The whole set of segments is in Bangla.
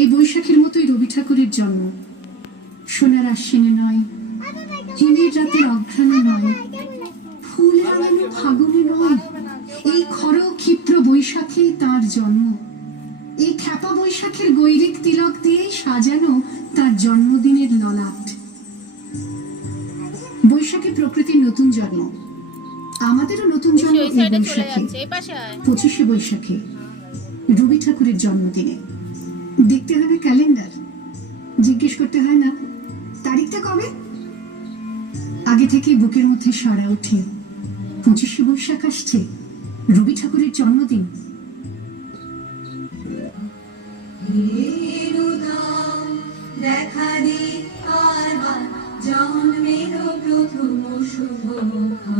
এই বৈশাখের মতোই রবি ঠাকুরের জন্ম। সোনার আশ্বিনে নয় হিমের রাতের অঘ্রাণে নয় ফুল রাঙানো ফাগুনে নয় এই খর ক্ষিপ্র বৈশাখে তার জন্ম। এই খ্যাপা বৈশাখের গৈরিক তিলক দিয়ে সাজানো তার জন্মদিনের ললাট। বৈশাখী প্রকৃতির নতুন জন্ম। আমাদেরও নতুন জন্ম এই বৈশাখে। পঁচিশে বৈশাখে রবি ঠাকুরের জন্মদিনে। দেখতে হবে ক্যালেন্ডার। জিজ্ঞেস করতে হয়, না, তারিখটা কবে? আগে থেকেই বুকের মধ্যে সারা ওঠে। পঁচিশে বৈশাখ আসছে, রবি ঠাকুরের জন্মদিন। দেখা দি কারবার জন্মের প্রথম শুভক্ষণ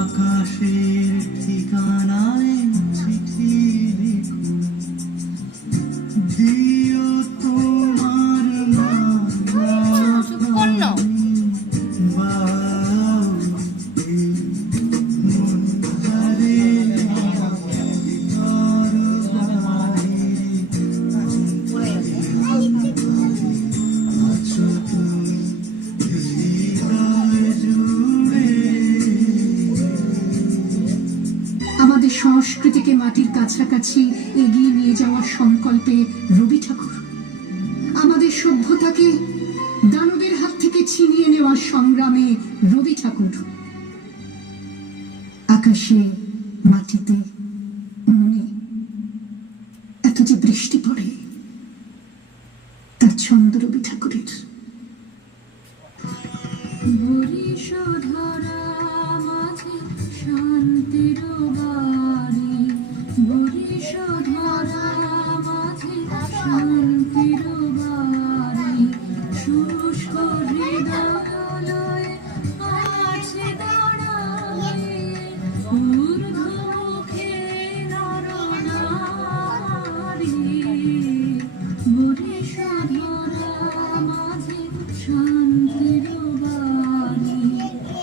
আকাশের ঠিকানায় আমাদের সংস্কৃতিকে মাটির কাছাকাছি এগিয়ে নিয়ে যাওয়ার সংকল্পে রবি ঠাকুর। আমাদের সভ্যতাকে দানবের হাত থেকে ছিনিয়ে নেওয়ার সংগ্রামে রবি ঠাকুর। আকাশে, মাটিতে, মনে এত যে বৃষ্টি পড়ে, তার ছন্দ রবি ঠাকুরের। বরিশধরা মাঝে শান্তির বাড়ি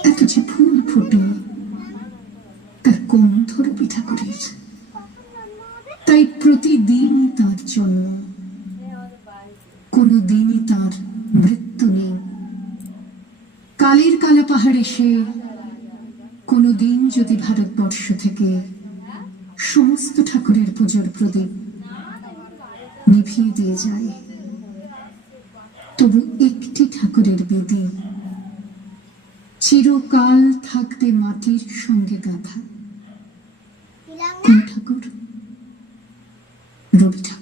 এত যে ফুল ফুটে তার গন্ধ রবি ঠাকুরের। তাই প্রতিদিনই তার জন্ম কোনো দিনই তার মৃত্যু নেই। কালের কালা পাহাড়ে সে কোনো দিন যদি ভারতবর্ষ থেকে সমস্ত ঠাকুরের পুজোর প্রদীপ নিভিয়ে দিয়ে যায়, তবু একটি ঠাকুরের বেদী চিরকাল থাকতে মাটির সঙ্গে গাঁথা। ঠাকুর? রবি ঠাকুর